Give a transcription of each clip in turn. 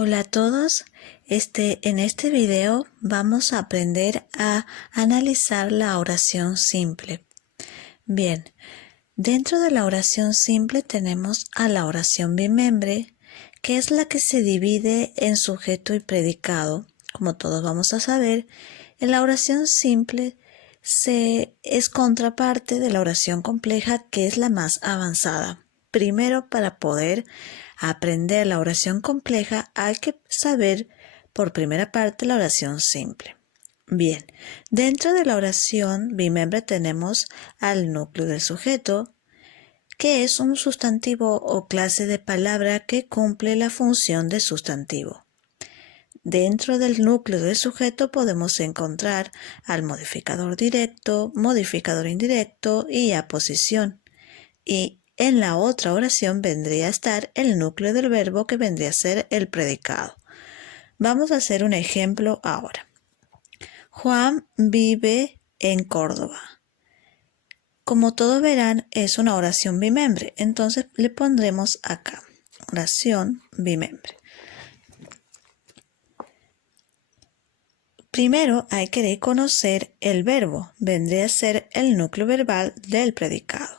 Hola a todos, en este video vamos a aprender a analizar la oración simple. Bien, dentro de la oración simple tenemos a la oración bimembre, que es la que se divide en sujeto y predicado. Como todos vamos a saber, en la oración simple es contraparte de la oración compleja, que es la más avanzada. Primero, para poder aprender la oración compleja, hay que saber por primera parte la oración simple. Bien, dentro de la oración bimembre tenemos al núcleo del sujeto, que es un sustantivo o clase de palabra que cumple la función de sustantivo. Dentro del núcleo del sujeto podemos encontrar al modificador directo, modificador indirecto y aposición. Y en la otra oración vendría a estar el núcleo del verbo, que vendría a ser el predicado. Vamos a hacer un ejemplo ahora. Juan vive en Córdoba. Como todos verán, es una oración bimembre, entonces le pondremos acá, oración bimembre. Primero hay que reconocer el verbo, vendría a ser el núcleo verbal del predicado.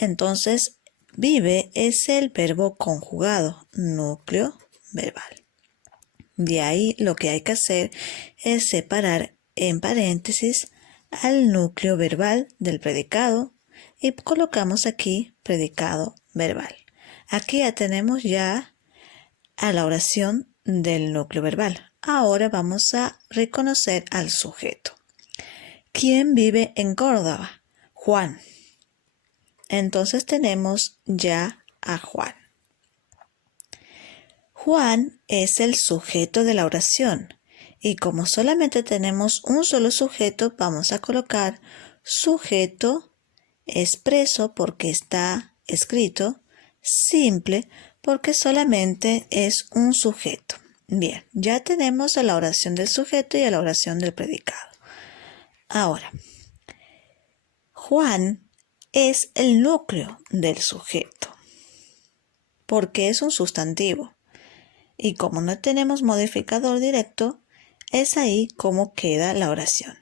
Entonces, vive es el verbo conjugado, núcleo verbal. De ahí lo que hay que hacer es separar en paréntesis al núcleo verbal del predicado y colocamos aquí predicado verbal. Aquí ya tenemos ya a la oración del núcleo verbal. Ahora vamos a reconocer al sujeto. ¿Quién vive en Córdoba? Juan. Entonces tenemos ya a Juan. Juan es el sujeto de la oración y como solamente tenemos un solo sujeto, vamos a colocar sujeto expreso porque está escrito, simple porque solamente es un sujeto. Bien, ya tenemos a la oración del sujeto y a la oración del predicado. Ahora, Juan es el núcleo del sujeto porque es un sustantivo. Y como no tenemos modificador directo, es ahí como queda la oración.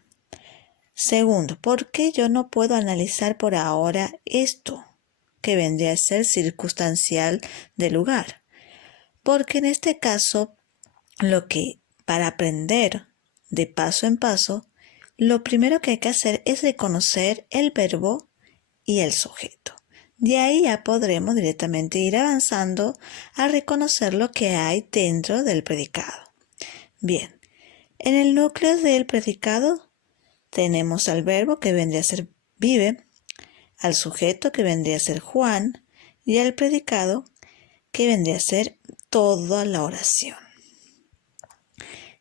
Segundo, ¿por qué yo no puedo analizar por ahora esto, que vendría a ser circunstancial de lugar? Porque en este caso, para aprender de paso en paso, lo primero que hay que hacer es reconocer el verbo y el sujeto. De ahí ya podremos directamente ir avanzando a reconocer lo que hay dentro del predicado. Bien, en el núcleo del predicado tenemos al verbo, que vendría a ser vive, al sujeto, que vendría a ser Juan, y al predicado, que vendría a ser toda la oración.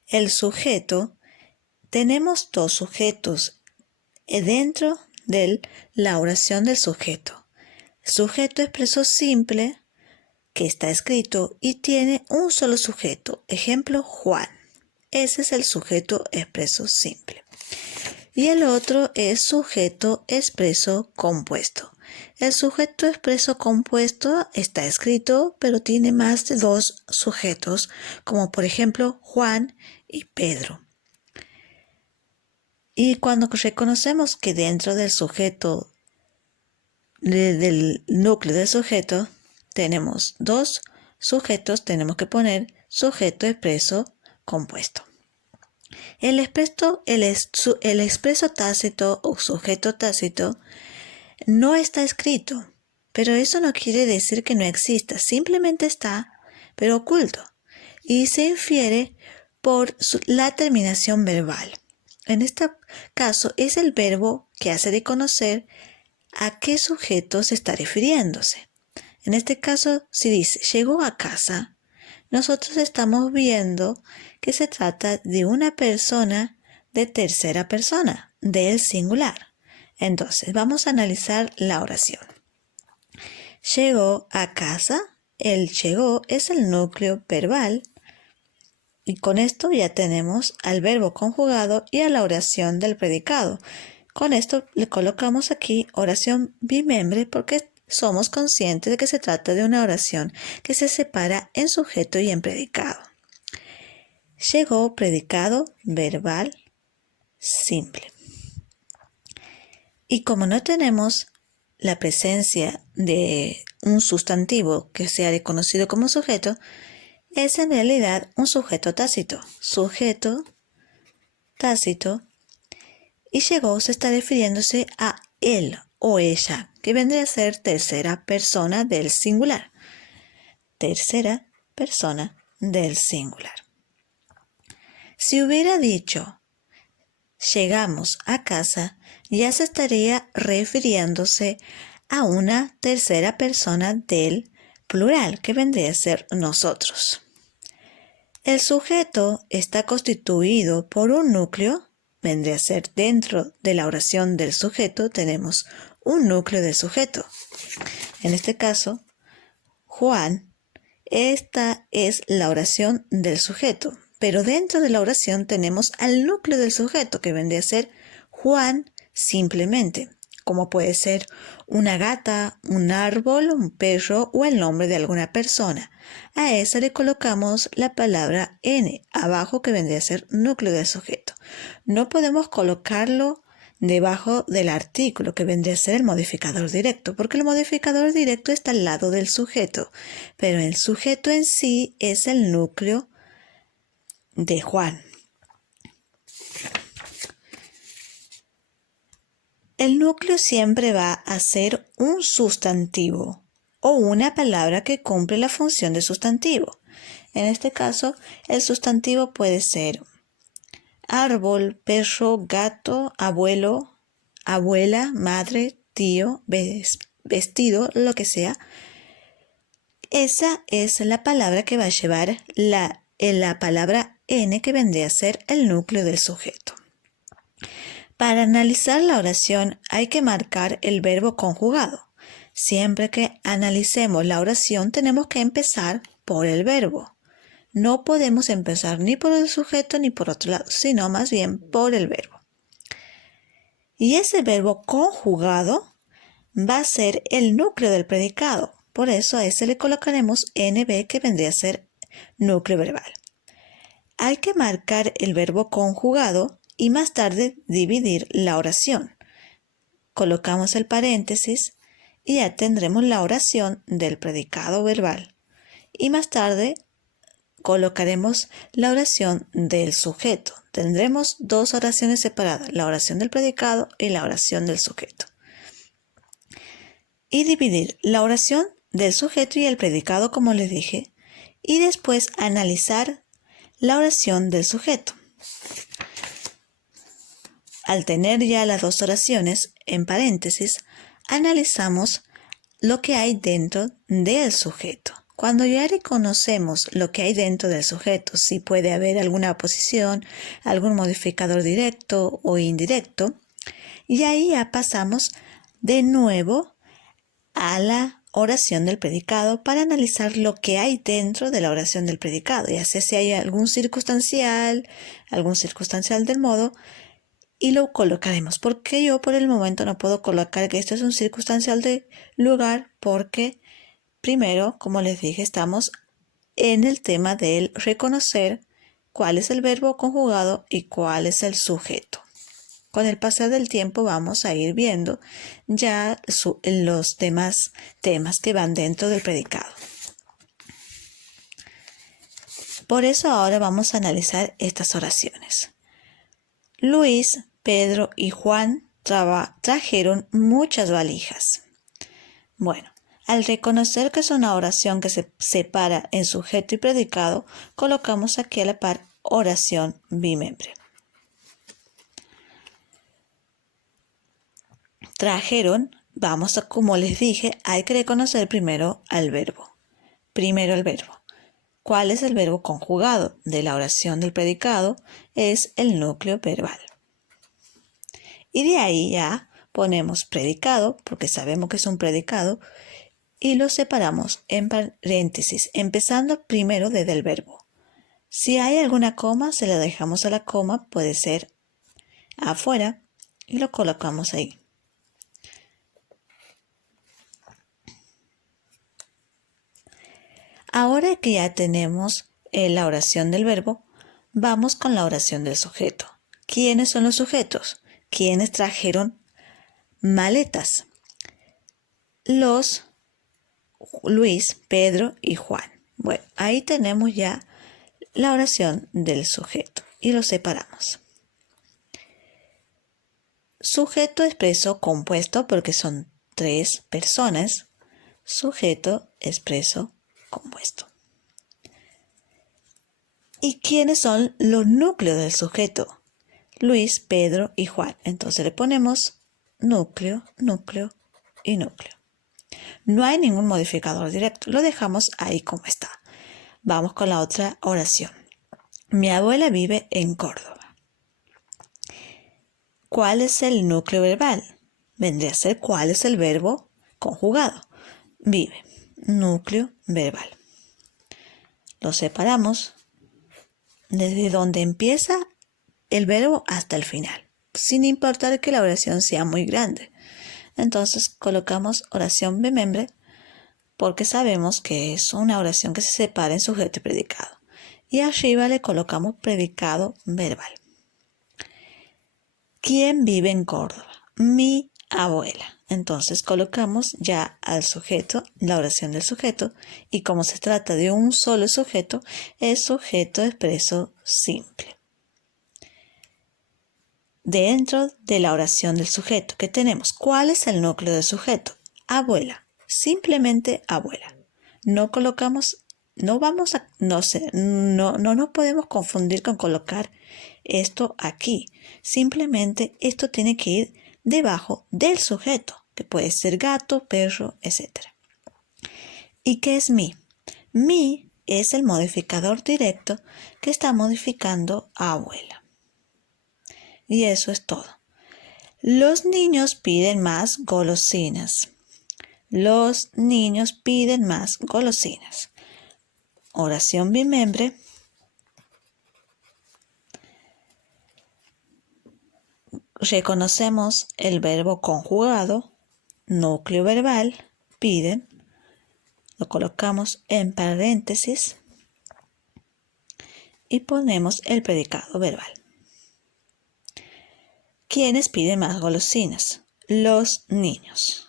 El sujeto, tenemos dos sujetos dentro de la oración del sujeto. Sujeto expreso simple, que está escrito y tiene un solo sujeto. Ejemplo, Juan. Ese es el sujeto expreso simple. Y el otro es sujeto expreso compuesto. El sujeto expreso compuesto está escrito, pero tiene más de dos sujetos, como por ejemplo Juan y Pedro. Y cuando reconocemos que dentro del sujeto del núcleo del sujeto tenemos dos sujetos, tenemos que poner sujeto expreso compuesto. El expreso tácito o sujeto tácito no está escrito, pero eso no quiere decir que no exista, simplemente está, pero oculto, y se infiere por la terminación verbal. En este caso es el verbo que hace reconocer ¿a qué sujeto se está refiriéndose? En este caso, si dice llegó a casa, nosotros estamos viendo que se trata de una persona de tercera persona, del singular. Entonces, vamos a analizar la oración. Llegó a casa, el llegó es el núcleo verbal y con esto ya tenemos al verbo conjugado y a la oración del predicado. Con esto le colocamos aquí oración bimembre porque somos conscientes de que se trata de una oración que se separa en sujeto y en predicado. Llegó predicado verbal simple. Y como no tenemos la presencia de un sustantivo que sea reconocido como sujeto, es en realidad un sujeto tácito. Sujeto tácito. Y llegó se está refiriéndose a él o ella, que vendría a ser tercera persona del singular. Tercera persona del singular. Si hubiera dicho llegamos a casa, ya se estaría refiriéndose a una tercera persona del plural, que vendría a ser nosotros. El sujeto está constituido por un núcleo, vendría a ser dentro de la oración del sujeto, tenemos un núcleo del sujeto. En este caso, Juan, esta es la oración del sujeto, pero dentro de la oración tenemos al núcleo del sujeto, que vendría a ser Juan simplemente, como puede ser una gata, un árbol, un perro o el nombre de alguna persona. A eso le colocamos la palabra N abajo, que vendría a ser núcleo del sujeto. No podemos colocarlo debajo del artículo, que vendría a ser el modificador directo, porque el modificador directo está al lado del sujeto, pero el sujeto en sí es el núcleo de Juan. El núcleo siempre va a ser un sustantivo o una palabra que cumple la función de sustantivo. En este caso, el sustantivo puede ser árbol, perro, gato, abuelo, abuela, madre, tío, vestido, lo que sea. Esa es la palabra que va a llevar la palabra N, que vendría a ser el núcleo del sujeto. Para analizar la oración hay que marcar el verbo conjugado. Siempre que analicemos la oración tenemos que empezar por el verbo. No podemos empezar ni por el sujeto ni por otro lado, sino más bien por el verbo. Y ese verbo conjugado va a ser el núcleo del predicado. Por eso a ese le colocaremos NB, que vendría a ser núcleo verbal. Hay que marcar el verbo conjugado y más tarde dividir la oración. Colocamos el paréntesis y ya tendremos la oración del predicado verbal. Y más tarde colocaremos la oración del sujeto. Tendremos dos oraciones separadas, la oración del predicado y la oración del sujeto. Y dividir la oración del sujeto y el predicado, como les dije, y después analizar la oración del sujeto. Al tener ya las dos oraciones en paréntesis, analizamos lo que hay dentro del sujeto. Cuando ya reconocemos lo que hay dentro del sujeto, si puede haber alguna oposición, algún modificador directo o indirecto, y ahí ya pasamos de nuevo a la oración del predicado para analizar lo que hay dentro de la oración del predicado, ya sea si hay algún circunstancial del modo, y lo colocaremos, porque yo por el momento no puedo colocar que esto es un circunstancial de lugar, porque primero, como les dije, estamos en el tema del reconocer cuál es el verbo conjugado y cuál es el sujeto. Con el pasar del tiempo vamos a ir viendo ya los demás temas que van dentro del predicado. Por eso ahora vamos a analizar estas oraciones. Luis, Pedro y Juan trajeron muchas valijas. Bueno, al reconocer que es una oración que se separa en sujeto y predicado, colocamos aquí a la par oración bimembre. Trajeron, como les dije, hay que reconocer primero al verbo. Primero el verbo. ¿Cuál es el verbo conjugado de la oración del predicado? Es el núcleo verbal. Y de ahí ya ponemos predicado, porque sabemos que es un predicado, y lo separamos en paréntesis, empezando primero desde el verbo. Si hay alguna coma, se la dejamos a la coma, puede ser afuera, y lo colocamos ahí. Ahora que ya tenemos la oración del verbo, vamos con la oración del sujeto. ¿Quiénes son los sujetos? ¿Quiénes trajeron maletas? Los Luis, Pedro y Juan. Bueno, ahí tenemos ya la oración del sujeto y lo separamos. Sujeto expreso compuesto porque son 3 personas. Sujeto expreso compuesto. ¿Y quiénes son los núcleos del sujeto? Luis, Pedro y Juan. Entonces le ponemos núcleo, núcleo y núcleo. No hay ningún modificador directo, lo dejamos ahí como está. Vamos con la otra oración. Mi abuela vive en Córdoba. ¿Cuál es el núcleo verbal? Vendría a ser ¿cuál es el verbo conjugado? Vive, núcleo verbal. Lo separamos desde donde empieza el verbo hasta el final, sin importar que la oración sea muy grande. Entonces colocamos oración bimembre porque sabemos que es una oración que se separa en sujeto y predicado. Y arriba le colocamos predicado verbal. ¿Quién vive en Córdoba? Mi abuela. Entonces colocamos ya al sujeto, la oración del sujeto, y como se trata de un solo sujeto, es sujeto expreso simple. Dentro de la oración del sujeto que tenemos, ¿cuál es el núcleo del sujeto? Abuela, simplemente abuela. No colocamos, no nos podemos confundir con colocar esto aquí. Simplemente esto tiene que ir debajo del sujeto, que puede ser gato, perro, etc. ¿Y qué es mi? Mi es el modificador directo que está modificando a abuela. Y eso es todo. Los niños piden más golosinas. Los niños piden más golosinas. Oración bimembre. Reconocemos el verbo conjugado, núcleo verbal, piden. Lo colocamos en paréntesis y ponemos el predicado verbal. ¿Quiénes piden más golosinas? Los niños.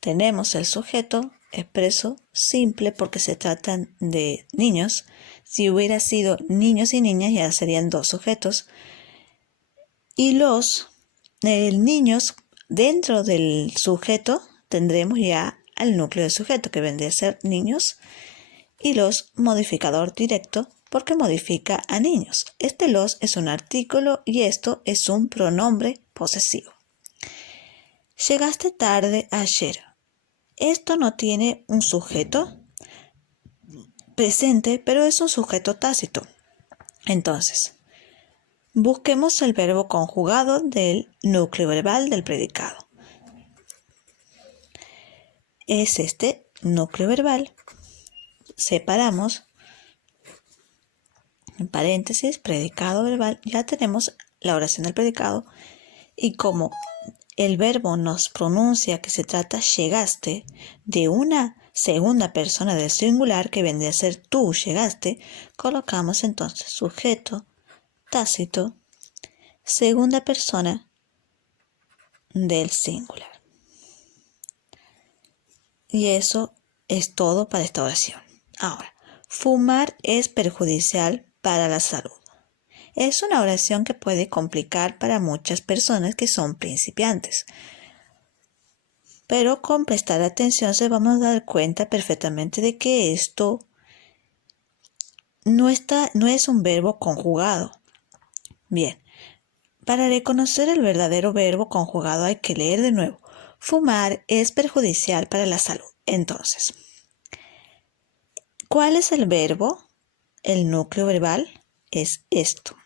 Tenemos el sujeto expreso simple porque se tratan de niños. Si hubiera sido niños y niñas ya serían 2 sujetos. Y los niños dentro del sujeto tendremos ya al núcleo del sujeto que vendría a ser niños y los modificador directo porque modifica a niños. Este los es un artículo y esto es un pronombre posesivo. Llegaste tarde ayer. Esto no tiene un sujeto presente, pero es un sujeto tácito. Entonces, busquemos el verbo conjugado del núcleo verbal del predicado. Es este núcleo verbal. Separamos en paréntesis, predicado verbal, ya tenemos la oración del predicado y como el verbo nos pronuncia que se trata llegaste de una segunda persona del singular que vendría a ser tú llegaste, colocamos entonces sujeto tácito, segunda persona del singular. Y eso es todo para esta oración. Ahora, fumar es perjudicial para la salud. Es una oración que puede complicar para muchas personas que son principiantes. Pero con prestar atención se vamos a dar cuenta perfectamente de que esto no es un verbo conjugado. Bien, para reconocer el verdadero verbo conjugado hay que leer de nuevo. Fumar es perjudicial para la salud. Entonces, ¿cuál es el verbo? El núcleo verbal es esto.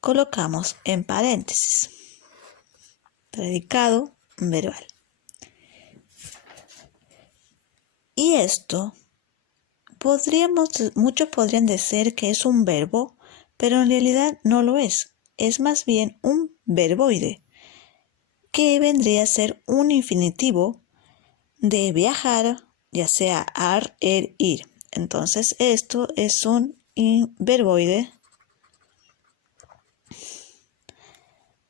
Colocamos en paréntesis. Predicado verbal. Y esto, muchos podrían decir que es un verbo, pero en realidad no lo es. Es más bien un verboide, que vendría a ser un infinitivo de viajar, ya sea ar, ir. Entonces esto es un verboide,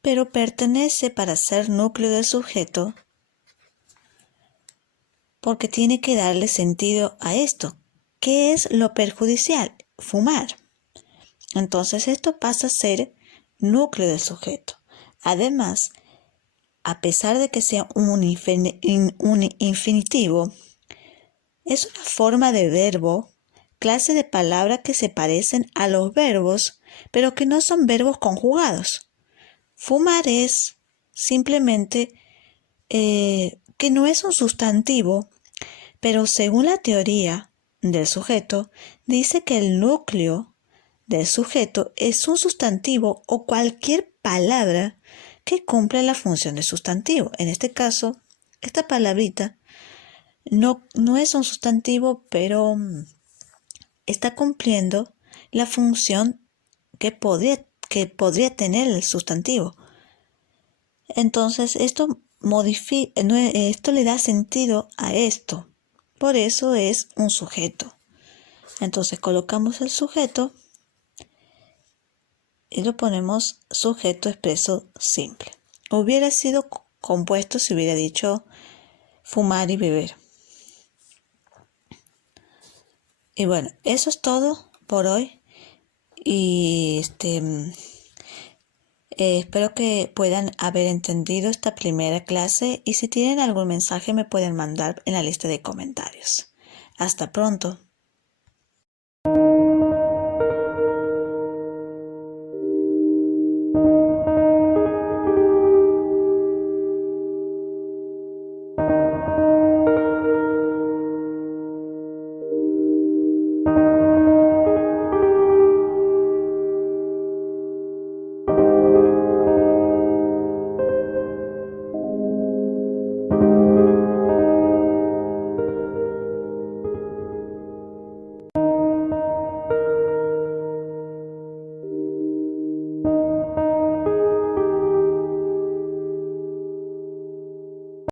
pero pertenece para ser núcleo del sujeto porque tiene que darle sentido a esto. ¿Qué es lo perjudicial? Fumar. Entonces esto pasa a ser núcleo del sujeto. Además, a pesar de que sea un infinitivo, es una forma de verbo, clase de palabras que se parecen a los verbos, pero que no son verbos conjugados. Fumar es simplemente que no es un sustantivo, pero según la teoría del sujeto, dice que el núcleo del sujeto es un sustantivo o cualquier palabra que cumple la función de sustantivo. En este caso, esta palabrita no es un sustantivo, pero está cumpliendo la función que podría tener el sustantivo. Entonces, esto le da sentido a esto. Por eso es un sujeto. Entonces colocamos el sujeto y lo ponemos sujeto expreso simple. Hubiera sido compuesto si hubiera dicho fumar y beber. Y bueno, eso es todo por hoy. Y espero que puedan haber entendido esta primera clase y si tienen algún mensaje me pueden mandar en la lista de comentarios. Hasta pronto.